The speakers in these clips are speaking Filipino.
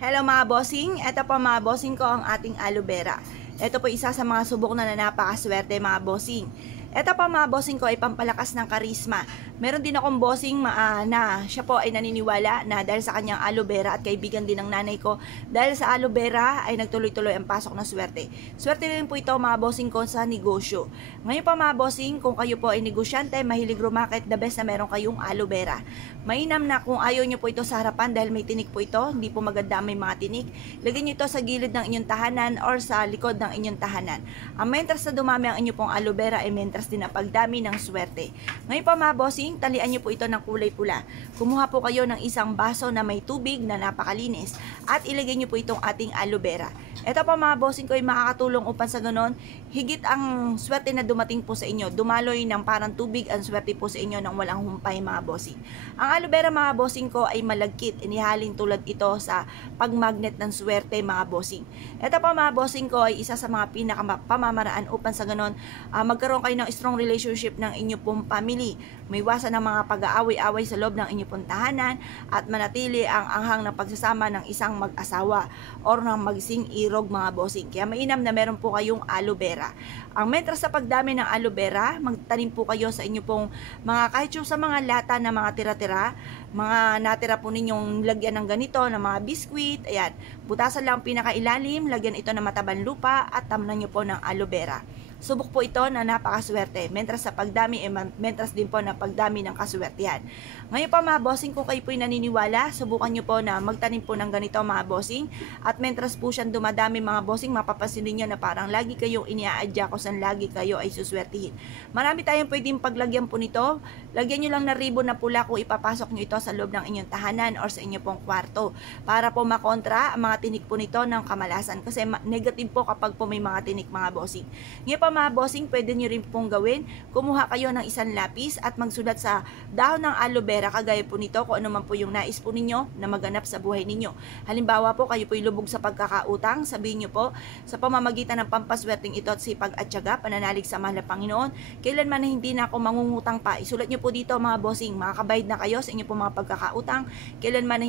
Hello mga bossing, ito po mga bossing ko ang ating aloe vera. Ito po isa sa mga subok na napakaswerte mga bossing. Ito po mga bossing ko ay pampalakas ng karisma. Meron din akong bossing na siya po ay naniniwala na dahil sa kanyang aloe vera at kaibigan din ng nanay ko, dahil sa aloe vera ay nagtuloy-tuloy ang pasok ng swerte. Swerte rin po ito mga bossing ko sa negosyo. Ngayon pa mga bossing, kung kayo po ay negosyante, mahilig rumakit, the best na meron kayong aloe vera. Mainam na kung ayaw nyo po ito sa harapan dahil may tinik po ito, hindi po maganda may mga tinik. Lagyan nyo ito sa gilid ng inyong tahanan or sa likod ng inyong tahanan. Ang mentras na dumami ang inyo pong aloe vera ay mentras din na pagdami ng swerte. Ngayon pa mga bossing, talian nyo po ito ng kulay pula. Kumuha po kayo ng isang baso na may tubig na napakalinis at ilagay nyo po itong ating aloe vera. Ito pa mga bossing ko ay makakatulong upang sa ganon, higit ang swerte na dumating po sa inyo. Dumaloy ng parang tubig ang swerte po sa inyo nang walang humpay mga bossing. Ang aloe vera mga bossing ko ay malagkit. Inihalin tulad ito sa pagmagnet ng swerte mga bossing. Ito pa mga bossing ko ay isa sa mga pinakapamamaraan upang sa ganon, magkaroon kayo ng strong relationship ng inyo pong family. May iwasan ng mga pag-aaway-away sa loob ng inyo pong tahanan at manatili ang anghang ng pagsasama ng isang mag-asawa or ng magsing irog mga bossing. Kaya mainam na meron po kayong aloe vera. Ang mentras sa pagdami ng aloe vera, magtanim po kayo sa inyo pong mga kahit yung sa mga lata na mga tira-tira, mga natira po ninyong lagyan ng ganito, ng mga biskwit, ayan, butasan lang pinakailalim, lagyan ito ng matabang lupa at tamnan nyo po ng aloe vera. Subok po ito na napakaswerte. Mentras sa pagdami, mentras din po na pagdami ng kaswertehan. Ngayon pa mga bossing, kung kayo po'y naniniwala, subukan nyo po na magtanim po ng ganito mga bossing. At mentras po siyang dumadami mga bossing, mapapansin niyo na parang lagi kayong iniaadya kung saan lagi kayo ay suswertihin. Marami tayong pwedeng paglagyan po nito. Lagyan nyo lang na ribbon na pula kung ipapasok nyo ito sa loob ng inyong tahanan or sa inyong pong kwarto. Para po makontra ang mga tinik po nito ng kamalasan. Kasi negative po kapag po may mga tinik mga bossing. Ngayon pa mga bossing, pwede nyo rin pong gawin, kumuha kayo ng isang lapis at magsulat sa dahon ng aloe vera kagaya po nito kung ano man po yung nais po ninyo na maganap sa buhay ninyo. Halimbawa po, kayo po'y lubog sa pagkakautang, sabihin nyo po, sa pamamagitan ng pampaswerteng ito at sipag at tiyaga, pananalig sa mahal na Panginoon, kailanman na hindi na ako mangungutang pa. Isulat nyo po dito mga bossing, makakabayad na kayo sa inyo po mga pagkakautang, kailanman na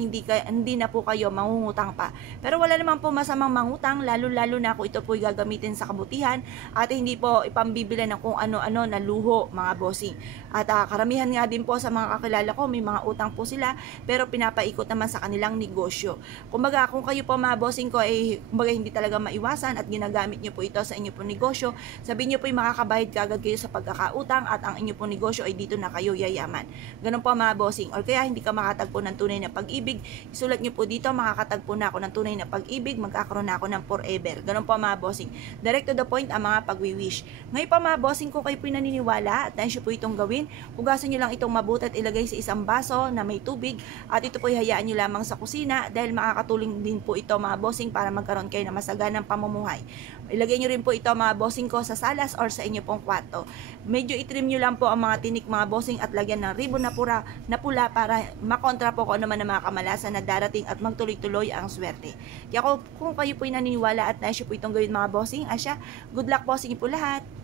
hindi na po kayo mangungutang pa. Pero wala naman po masamang mangutang, lalo-lalo na kung ito po'y gagamitin sa kabutihan at hindi po ipambibili ng kung ano-ano na luho mga bossing. At karamihan nga din po sa mga kakilala ko, may mga utang po sila pero pinapaikot naman sa kanilang negosyo. Kumbaga kung kayo po mga bossing ko ay kumbaga hindi talaga maiwasan at ginagamit nyo po ito sa inyo po negosyo, sabihin nyo po ay makakabayad kagad kayo sa pagkakautang at ang inyo po negosyo ay dito na kayo yayaman. Ganun po mga bossing. Or kaya hindi ka makatagpo ng tunay na pag-ibig, isulat nyo po dito, makakatagpo na ako ng tunay na pag-ibig, magkakaroon na ako ng forever. Ganun po mga bossing. Direct to the point ang mga pag-wish. Ngayon pa mga bossing, kung kayo po naniniwala at nais po itong gawin, hugasan nyo lang itong mabuti at ilagay sa isang baso na may tubig at ito po hayaan nyo lamang sa kusina dahil makakatulong din po ito mga bossing para magkaroon kayo ng masaganang pamumuhay. Ilagay nyo rin po ito mga bossing ko sa salas or sa inyo pong kwarto. Medyo itrim nyo lang po ang mga tinik mga bossing at lagyan ng ribbon na pula para makontra po kung ano man ang mga kamalasan na darating at magtuloy-tuloy ang swerte. Kaya kung kayo po naniniwala at nais po itong gawin mga bossing, asya, good luck bossing po lahat!